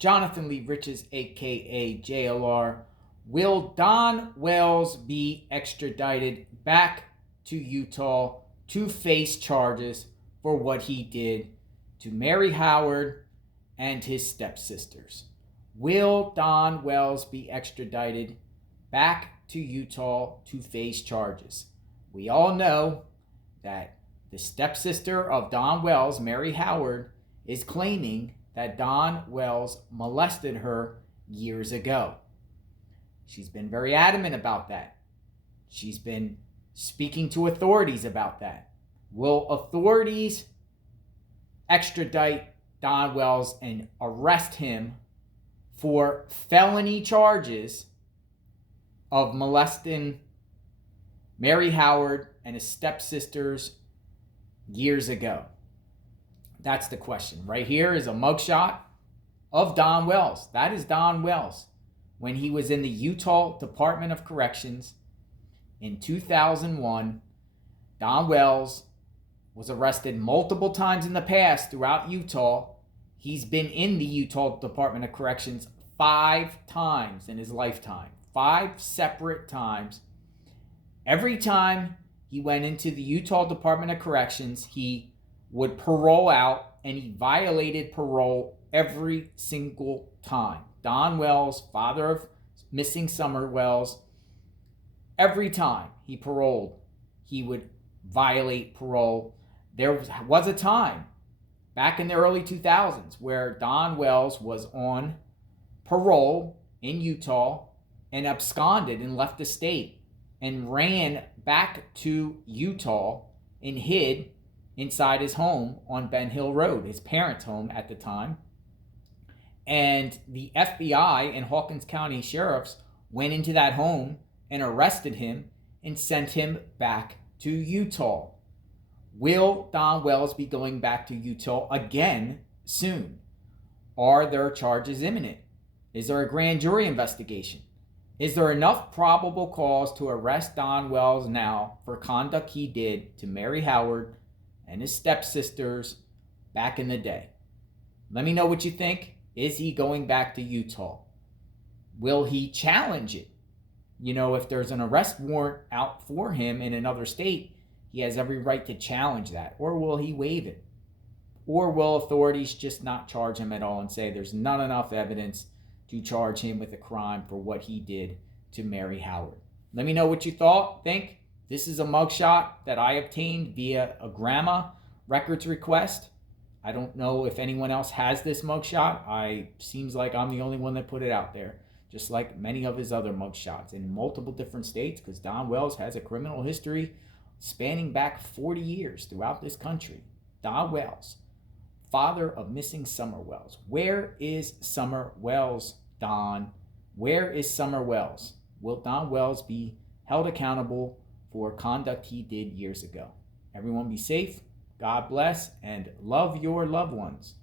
Jonathan Lee Riches, aka JLR. Will Don Wells be extradited back to Utah to face charges for what he did to Mary Howard and his stepsisters? Will Don Wells be extradited back to Utah to face charges? We all know that the stepsister of Don Wells, Mary Howard, is claiming that Don Wells molested her years ago. She's been very adamant about that. She's been speaking to authorities about that. Will authorities extradite Don Wells and arrest him for felony charges of molesting Mary Howard and his stepsisters years ago? That's the question. Right here is a mugshot of Don Wells. That is Don Wells when he was in the Utah Department of Corrections in 2001. Don Wells was arrested multiple times in the past throughout Utah. He's been in the Utah Department of Corrections 5 times in his lifetime. 5 separate times. Every time he went into the Utah Department of Corrections, he would parole out, and he violated parole every single time. Don Wells, father of missing Summer Wells, every time he paroled, he would violate parole. There was a time back in the early 2000s where Don Wells was on parole in Utah and absconded and left the state and ran back to Utah and hid inside his home on Ben Hill Road, his parents' home at the time. And the FBI and Hawkins County sheriffs went into that home and arrested him and sent him back to Utah. Will Don Wells be going back to Utah again soon? Are there charges imminent? Is there a grand jury investigation? Is there enough probable cause to arrest Don Wells now for conduct he did to Mary Howard and his stepsisters back in the day? Let me know what you think. Is he going back to Utah? Will he challenge it? You know, if there's an arrest warrant out for him in another state, he has every right to challenge that. Or will he waive it? Or will authorities just not charge him at all and say there's not enough evidence to charge him with a crime for what he did to Mary Howard? Let me know what you think. This is a mugshot that I obtained via a grandma records request. I don't know if anyone else has this mugshot. Seems like I'm the only one that put it out there, just like many of his other mugshots in multiple different states, because Don Wells has a criminal history spanning back 40 years throughout this country. Don Wells, father of missing Summer Wells. Where is Summer Wells, Don? Where is Summer Wells? Will Don Wells be held accountable for conduct he did years ago? Everyone be safe, God bless, and love your loved ones.